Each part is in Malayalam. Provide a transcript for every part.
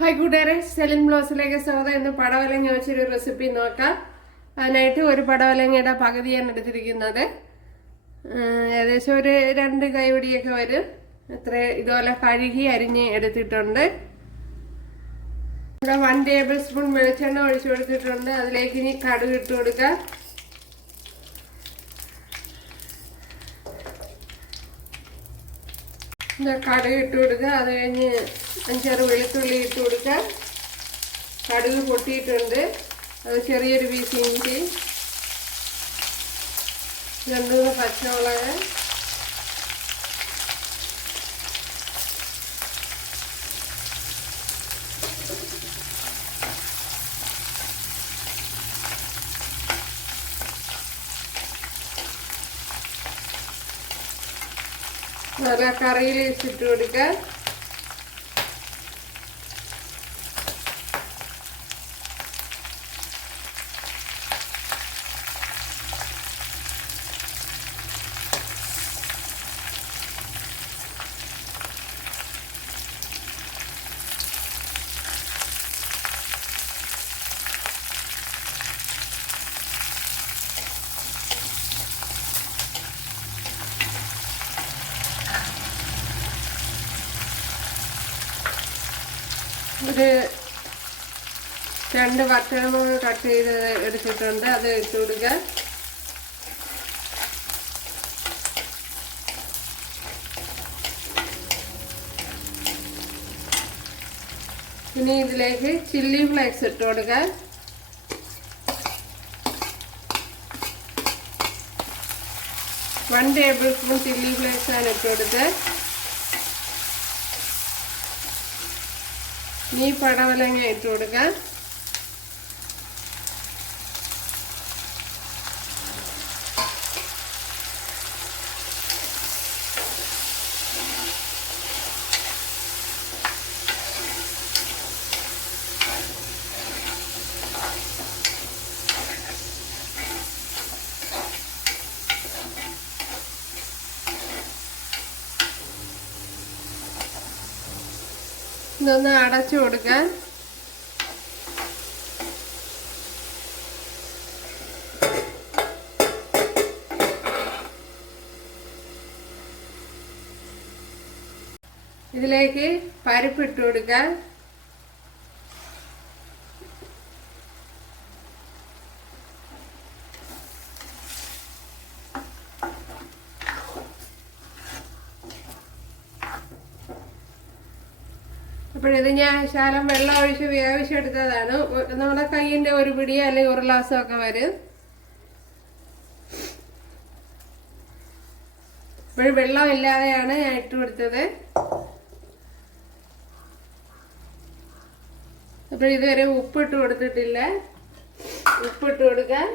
ഹായ് കൂട്ടുകാരെ, സെലിൻ ബ്ലോസിലേക്ക് സ്വാഗതം. ഇന്ന് പടവലങ്ങ വെച്ചൊരു റെസിപ്പി നോക്കാം. അതിനായിട്ട് ഒരു പടവലങ്ങയുടെ പകുതിയാണ് എടുത്തിരിക്കുന്നത്. ഏകദേശം ഒരു 2 കൈപിടിയൊക്കെ വരും. ഇതുപോലെ കഴുകി അരിഞ്ഞ് എടുത്തിട്ടുണ്ട്. ഇവിടെ 1 ടേബിൾ സ്പൂൺ വെളിച്ചെണ്ണ ഒഴിച്ചു കൊടുത്തിട്ടുണ്ട്. അതിലേക്ക് ഇനി കടുക് ഇട്ട് കൊടുക്കാം. കടുക് ഇട്ട് കൊടുക്കുക. അത് കഴിഞ്ഞ് 5-6 വെളുത്തുള്ളി ഇട്ട് കൊടുക്കുക. കടുക് പൊട്ടിയിട്ടുണ്ട്. അത് ചെറിയൊരു പീസ് ഇഞ്ചി, 2-3 പച്ചമുളക്, നല്ല കറിയിൽ ഇട്ട് കൊടുക്കുക. ഒരു 2 വറ്റൽമുളക് കട്ട് ചെയ്ത് എടുത്തിട്ടുണ്ട്. അത് ഇട്ട് കൊടുക്കുക. ഇനി ഇതിലേക്ക് ചില്ലി ഫ്ലേക്സ് ഇട്ട് കൊടുക്കുക. One table spoon chilli flakes ആണ് ഇട്ട് കൊടുക്കുക. ഈ പടവലങ്ങ ഇട്ട് കൊടുക്കാം. ഇതൊന്ന് അടച്ചു കൊടുക്കാൻ. ഇതിലേക്ക് പരിപ്പ് ഇട്ട് കൊടുക്കാൻ. അപ്പോഴിത് ഞാൻ ശകലം വെള്ളം ഒഴിച്ച് വേവിച്ചെടുത്തതാണ്. നമ്മുടെ കയ്യിൻ്റെ ഒരു പിടിയോ അല്ലെങ്കിൽ 1 ഗ്ലാസ്സോ ഒക്കെ വരും. ഇപ്പോഴും വെള്ളം ഇല്ലാതെയാണ് ഞാൻ ഇട്ട് കൊടുത്തത്. അപ്പോൾ ഇതുവരെ ഉപ്പിട്ട് കൊടുത്തിട്ടില്ല. ഉപ്പിട്ട് കൊടുക്കാൻ.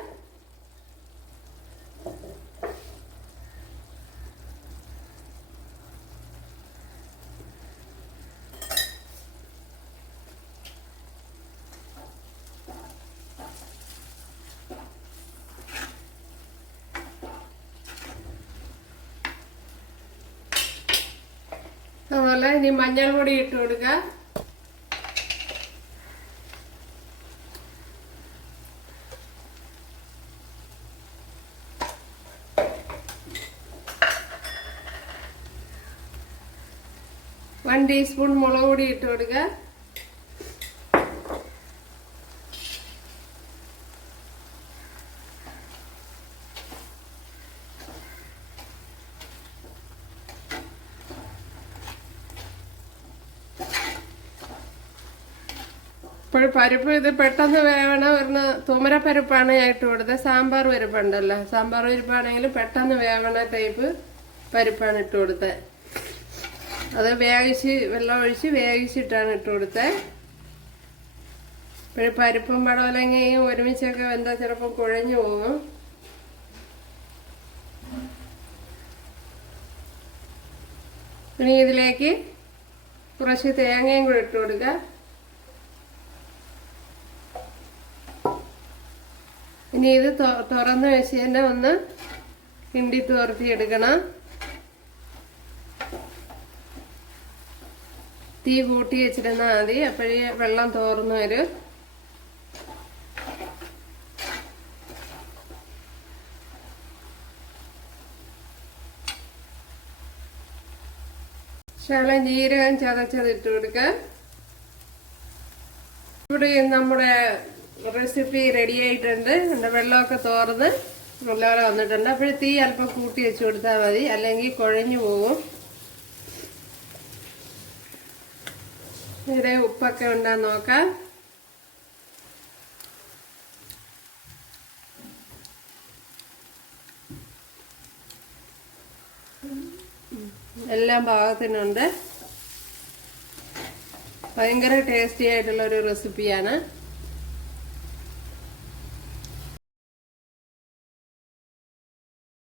അതുപോലെ ഇനി മഞ്ഞൾ പൊടി ഇട്ട് കൊടുക്കുക. വൺ ടീസ്പൂൺ മുളക് പൊടി ഇട്ട് കൊടുക്കുക. ഇപ്പോൾ പരിപ്പ് ഇത് പെട്ടെന്ന് വേവണ വരുന്ന തുമരപ്പരിപ്പാണ് ഞാൻ ഇട്ട് കൊടുത്തത്. സാമ്പാർ പരിപ്പുണ്ടല്ലോ, സാമ്പാർ പരിപ്പാണെങ്കിൽ പെട്ടെന്ന് വേവണ ടൈപ്പ് പരിപ്പാണ് ഇട്ട് കൊടുത്തത്. അത് വെള്ളം ഒഴിച്ച് വേവിച്ചിട്ടാണ് ഇട്ട് കൊടുത്തത്. ഇപ്പോൾ പരിപ്പും പടവലങ്ങയും ഒരുമിച്ചൊക്കെ വെന്താൽ ചിലപ്പോൾ കുഴഞ്ഞു പോകും. ഇനി ഇതിലേക്ക് കുറച്ച് തേങ്ങയും കൂടി ഇട്ട് കൊടുക്കുക. ഇനി ഇത് തുറന്ന് വെച്ച് തന്നെ ഒന്ന് കിണ്ടി തോർത്തി എടുക്കണം. തീ കൂട്ടി വെച്ചിരുന്നാൽ മതി. അപ്പോഴേ വെള്ളം തോർന്നു വരും. ശകലം ജീരകം ചതച്ചത് ഇട്ട് കൊടുക്കാം. ഇവിടെ നമ്മുടെ റെസിപ്പി റെഡി ആയിട്ടുണ്ട്. എൻ്റെ വെള്ളമൊക്കെ തോർന്ന് നല്ലപോലെ വന്നിട്ടുണ്ട്. അപ്പോൾ തീ അല്പം കൂട്ടി വെച്ച് കൊടുത്താൽ മതി, അല്ലെങ്കിൽ കുഴഞ്ഞു പോകും. ഇവിടെ ഉപ്പൊക്കെ ഉണ്ടാന്ന് നോക്കാം. എല്ലാം പാകത്തിനുണ്ട്. ഭയങ്കര ടേസ്റ്റി ആയിട്ടുള്ള ഒരു റെസിപ്പിയാണ്.